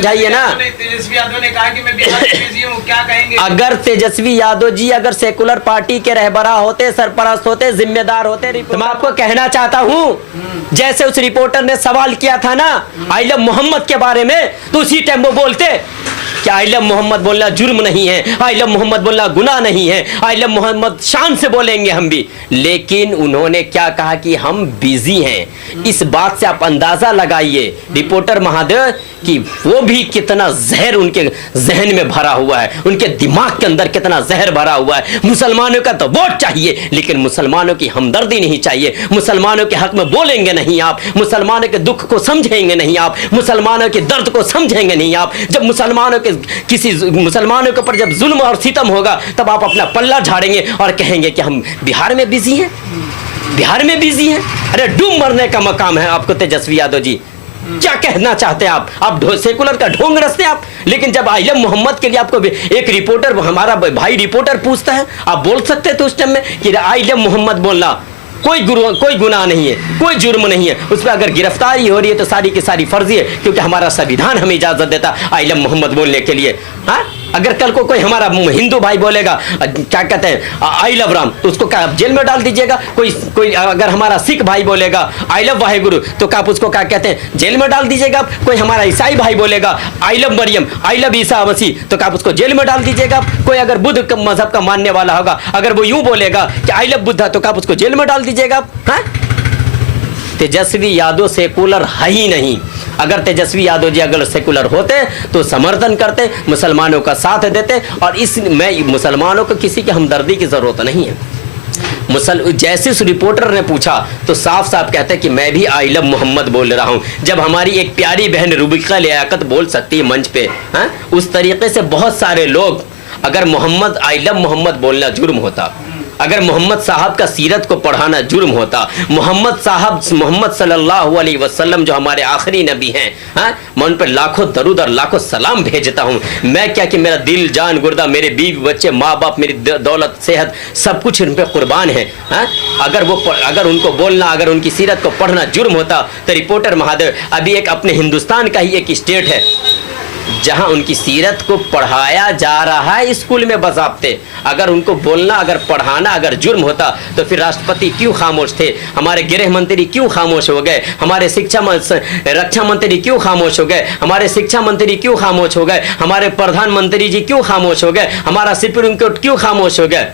समझाइए ना। तेजस्वी यादव ने कहा कि मैं बिहार में बिजी हूं, क्या कहेंगे? अगर तेजस्वी यादव जी अगर सेकुलर पार्टी के रहबरा होते, सरपरस्त होते, जिम्मेदार होते, तो मैं आपको कहना चाहता हूं, जैसे उस रिपोर्टर ने सवाल किया था ना आई लव मोहम्मद के बारे में, तो उसी टाइम वो बोलते कि आई लव मोहम्मद बोलना जुर्म नहीं है, आई लव मोहम्मद बोलना गुनाह नहीं है, आई लव मोहम्मद शान से बोलेंगे हम भी। लेकिन उन्होंने क्या कहा कि हम बिजी हैं। इस बात से आप अंदाजा लगाइए रिपोर्टर महोदय कि वो भी कितना जहर उनके जहन में भरा हुआ है, उनके दिमाग के अंदर कितना जहर भरा हुआ है। मुसलमानों का तो वोट चाहिए, लेकिन मुसलमानों की हमदर्दी नहीं चाहिए, मुसलमानों के हक में बोलेंगे नहीं आप, मुसलमानों के दुख को समझेंगे नहीं आप, मुसलमानों के दर्द को समझेंगे नहीं आप। जब मुसलमानों के किसी मुसलमानों के ऊपर जब जुल्म और सितम होगा, तब आप अपना पल्ला झाड़ेंगे और कहेंगे कि हम बिहार में बिजी हैं, बिहार में बिजी हैं। अरे डूब मरने का मकाम है आपको तेजस्वी यादव जी। क्या कहना चाहते हैं आप सेकुलर का ढोंग रचते हैं आप। लेकिन जब आई लव मोहम्मद के लिए आपको एक रिपोर्टर, हमारा भाई रिपोर्टर पूछता है, आप बोल सकते थे उस टाइम में कि आई लव मोहम्मद बोलना कोई गुनाह नहीं है, कोई जुर्म नहीं है, उस पर अगर गिरफ्तारी हो रही है तो सारी की सारी फर्जी है, क्योंकि हमारा संविधान हमें इजाजत देता आई लव मोहम्मद बोलने के लिए। हाँ, अगर कल को कोई हमारा हिंदू भाई बोलेगा क्या कहते हैं आई लव राम, तो उसको क्या जेल में डाल दीजिएगा। कोई अगर हमारा सिख भाई बोलेगा आई लव वाहेगुरु, तो क्या आप उसको क्या कहते हैं जेल में डाल दीजिएगा। कोई हमारा ईसाई भाई बोलेगा I love Mariam, I love Isa Masih, तो क्या आप उसको जेल में डाल दीजिएगा। कोई अगर बुद्ध मजहब का मानने वाला होगा, अगर वो यूं बोलेगा कि आई लव बुद्धा, तो क्या आप उसको जेल में डाल दीजिएगा। हाँ, तेजस्वी यादव सेकुलर है ही नहीं। अगर तेजस्वी यादव जी अगर सेकुलर होते तो समर्थन करते, मुसलमानों का साथ देते, और इसमें मुसलमानों को किसी की हमदर्दी की जरूरत नहीं है। जैसे उस रिपोर्टर ने पूछा तो साफ साफ कहते कि मैं भी आई लव मोहम्मद बोल रहा हूं। जब हमारी एक प्यारी बहन रुबिका लियाकत बोल सकती है मंच पे, उस तरीके से बहुत सारे लोग, अगर मोहम्मद आई लव मोहम्मद बोलना जुर्म होता, अगर मोहम्मद साहब का सीरत को पढ़ाना जुर्म होता, मोहम्मद सल्लल्लाहु अलैहि वसल्लम जो हमारे आखिरी नबी हैं, मैं उन पर लाखों दरूद और लाखों सलाम भेजता हूं। मैं क्या कि मेरा दिल जान गुर्दा, मेरे बीवी बच्चे माँ बाप, मेरी दौलत सेहत सब कुछ उन पर कुर्बान है। अगर उनको बोलना, अगर उनकी सीरत को पढ़ना जुर्म होता, तो रिपोर्टर महोदय अभी एक अपने हिंदुस्तान का ही एक स्टेट है जहां उनकी सीरत को पढ़ाया जा रहा है स्कूल में बज़ाब्ते। अगर उनको बोलना, अगर पढ़ाना अगर जुर्म होता, तो फिर राष्ट्रपति क्यों खामोश थे, हमारे गृह मंत्री क्यों खामोश हो गए, हमारे रक्षा मंत्री क्यों खामोश हो गए, हमारे शिक्षा मंत्री क्यों खामोश हो गए, हमारे प्रधानमंत्री जी क्यों खामोश हो गए, हमारा सुप्रीम कोर्ट क्यों खामोश हो गए।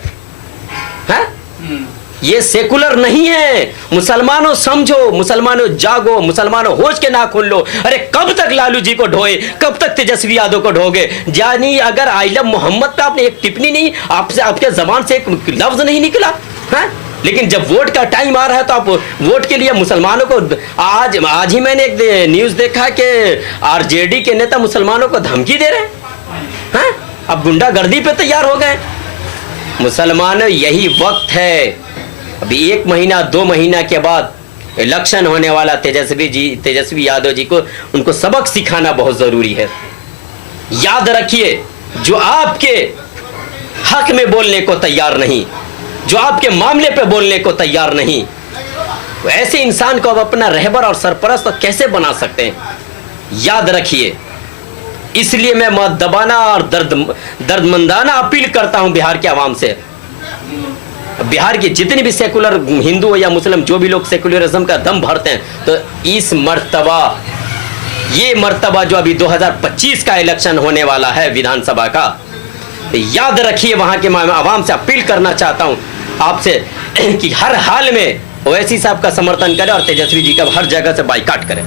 ये सेकुलर नहीं है। मुसलमानों समझो, मुसलमानों जागो, मुसलमानों होश के नाखून लो। अरे कब तक लालू जी को ढोए, कब तक तेजस्वी यादव को ढोगे। यानी अगर आई लव मोहम्मद पे आपने एक टिप्पणी नहीं, आपसे आपके जबान से एक लफ्ज नहीं निकला, लेकिन जब वोट का टाइम आ रहा है तो आप वोट के लिए मुसलमानों को, आज ही मैंने एक न्यूज देखा कि आरजेडी के नेता मुसलमानों को धमकी दे रहे हैं। अब गुंडागर्दी पे तैयार हो गए। मुसलमानों यही वक्त है, अभी 1 महीना 2 महीना के बाद इलेक्शन होने वाला। तेजस्वी यादव जी को उनको सबक सिखाना बहुत जरूरी है। याद रखिए, जो आपके हक में बोलने को तैयार नहीं, जो आपके मामले पे बोलने को तैयार नहीं, तो ऐसे इंसान को अब अपना रहबर और सरपरस्त कैसे बना सकते हैं, याद रखिए। इसलिए मैं दबाना और दर्दमंदाना अपील करता हूं बिहार के आवाम से। बिहार के जितने भी सेकुलर हिंदू या मुस्लिम, जो भी लोग सेकुलरिज्म का दम भरते हैं, तो इस मर्तबा जो अभी 2025 का इलेक्शन होने वाला है विधानसभा का, तो याद रखिए, वहां के आवाम से अपील करना चाहता हूं आपसे कि हर हाल में ओवैसी साहब का समर्थन करें और तेजस्वी जी का हर जगह से बाइकाट करें।